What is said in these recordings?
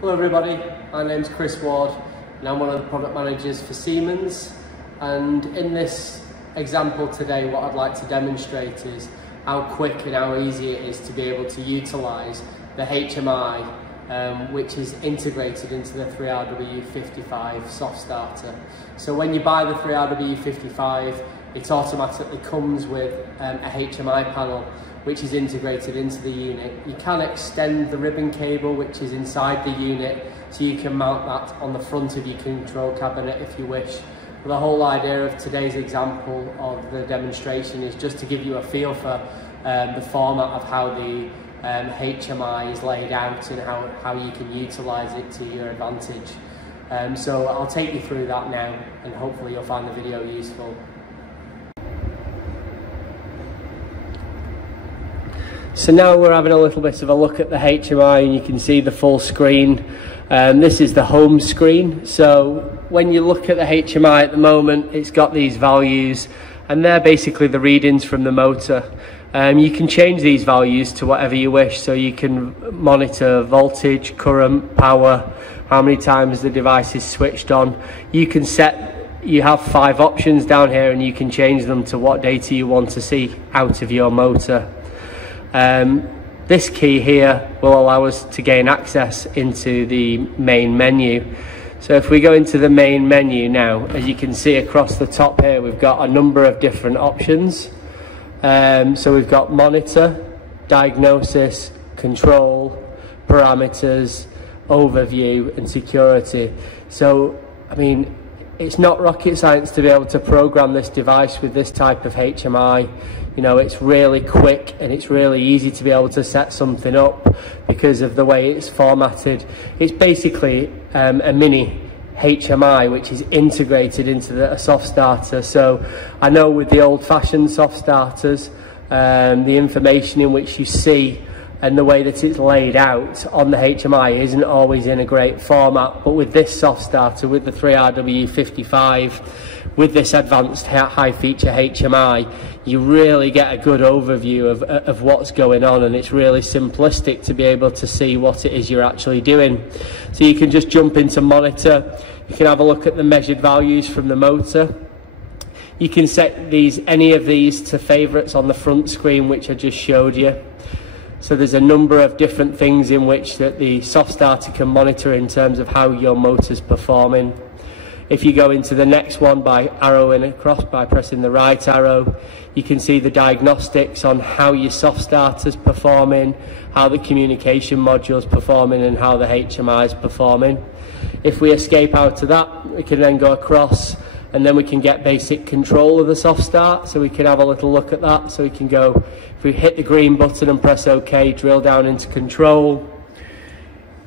Hello everybody, my name's Chris Ward and I'm one of the product managers for Siemens, and in this example today what I'd like to demonstrate is how quick and how easy it is to be able to utilise the HMI which is integrated into the 3RW55 soft starter. So when you buy the 3RW55 it automatically comes with a HMI panel which is integrated into the unit. You can extend the ribbon cable which is inside the unit so you can mount that on the front of your control cabinet if you wish. But the whole idea of today's example of the demonstration is just to give you a feel for the format of how the HMI is laid out and how you can utilise it to your advantage. So I'll take you through that now and hopefully you'll find the video useful. So now we're having a little bit of a look at the HMI and you can see the full screen. This is the home screen. So when you look at the HMI at the moment, it's got these values and they're basically the readings from the motor. You can change these values to whatever you wish, so you can monitor voltage, current, power, how many times the device is switched on. You have 5 options down here and you can change them to what data you want to see out of your motor. This key here will allow us to gain access into the main menu. So if we go into the main menu now, as you can see across the top here, we've got a number of different options. So we've got monitor, diagnosis, control, parameters, overview and security. So I mean, it's not rocket science to be able to program this device with this type of HMI. You know, it's really quick and it's really easy to be able to set something up because of the way it's formatted. It's basically a mini HMI which is integrated into a soft starter. So I know with the old-fashioned soft starters, the information in which you see and the way that it's laid out on the HMI isn't always in a great format, but with this soft starter, with the 3RW55, with this advanced high feature HMI, you really get a good overview of what's going on, and it's really simplistic to be able to see what it is you're actually doing. So you can just jump into monitor, you can have a look at the measured values from the motor. You can set any of these to favourites on the front screen which I just showed you. So there's a number of different things in which that the soft starter can monitor in terms of how your motor's performing. If you go into the next one by arrowing across, by pressing the right arrow, you can see the diagnostics on how your soft starter's performing, how the communication module's performing and how the HMI's performing. If we escape out of that, we can then go across and then we can get basic control of the soft start, so we can have a little look at that. So we can go, if we hit the green button and press OK, drill down into control.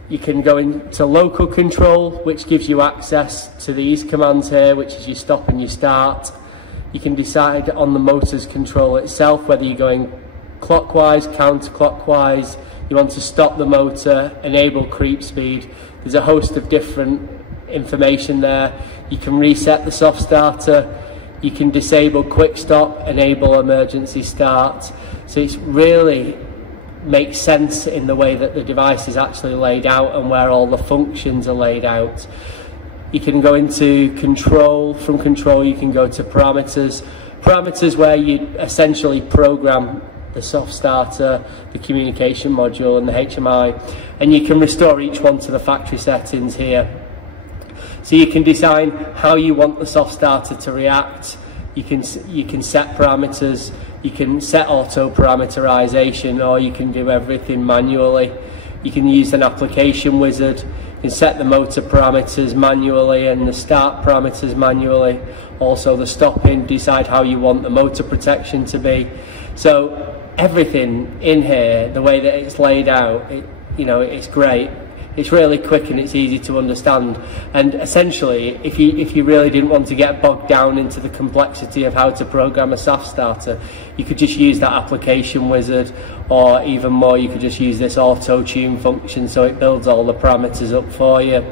You can go into local control, which gives you access to these commands here, which is your stop and your start. You can decide on the motor's control itself whether you're going clockwise, counterclockwise, you want to stop the motor, enable creep speed. There's a host of different information there. You can reset the soft starter, you can disable quick stop, enable emergency start. So it's really makes sense in the way that the device is actually laid out and where all the functions are laid out. You can go into control, from control you can go to parameters. Parameters where you essentially program the soft starter, the communication module and the HMI, and you can restore each one to the factory settings here. So you can design how you want the soft starter to react. You can set parameters, you can set auto parameterization, or you can do everything manually. You can use an application wizard, you can set the motor parameters manually and the start parameters manually. Also the stopping, decide how you want the motor protection to be. So everything in here, the way that it's laid out, it's great. It's really quick and it's easy to understand, and essentially if you really didn't want to get bogged down into the complexity of how to program a soft starter, you could just use that application wizard, or even more, you could just use this auto tune function so it builds all the parameters up for you.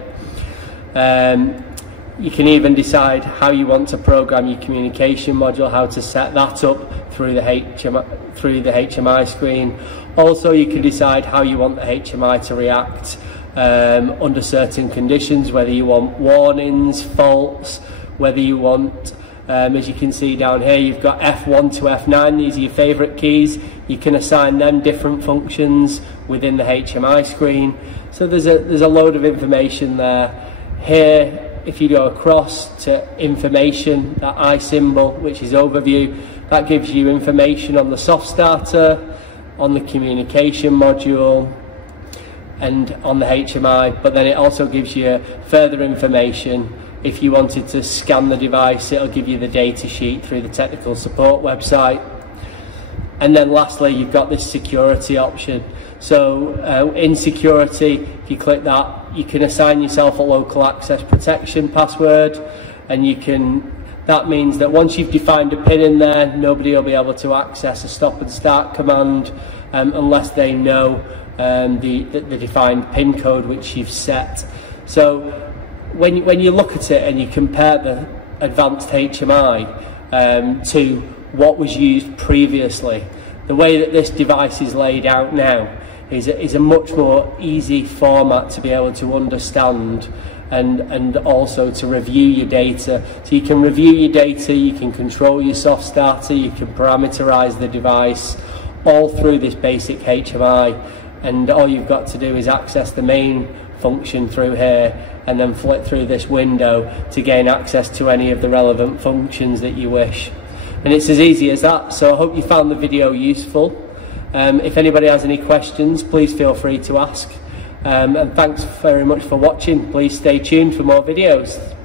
You can even decide how you want to program your communication module, how to set that up through the HMI screen. Also, you can decide how you want the HMI to react. under certain conditions, whether you want warnings, faults, whether you want, as you can see down here, you've got F1 to F9, these are your favourite keys. You can assign them different functions within the HMI screen. So there's a load of information there. Here, if you go across to information, that I symbol, which is overview, that gives you information on the soft starter, on the communication module, and on the HMI, but then it also gives you further information. If you wanted to scan the device, it'll give you the data sheet through the technical support website. And then lastly, you've got this security option. So in security, if you click that, you can assign yourself a local access protection password, and that means that once you've defined a PIN in there, nobody will be able to access a stop and start command unless they know the defined PIN code which you've set. So when you look at it and you compare the advanced HMI to what was used previously, the way that this device is laid out now is a much more easy format to be able to understand and also to review your data. So you can review your data, you can control your soft starter, you can parameterize the device all through this basic HMI, and all you've got to do is access the main function through here and then flick through this window to gain access to any of the relevant functions that you wish. And it's as easy as that. So I hope you found the video useful. If anybody has any questions, please feel free to ask. And thanks very much for watching. Please stay tuned for more videos.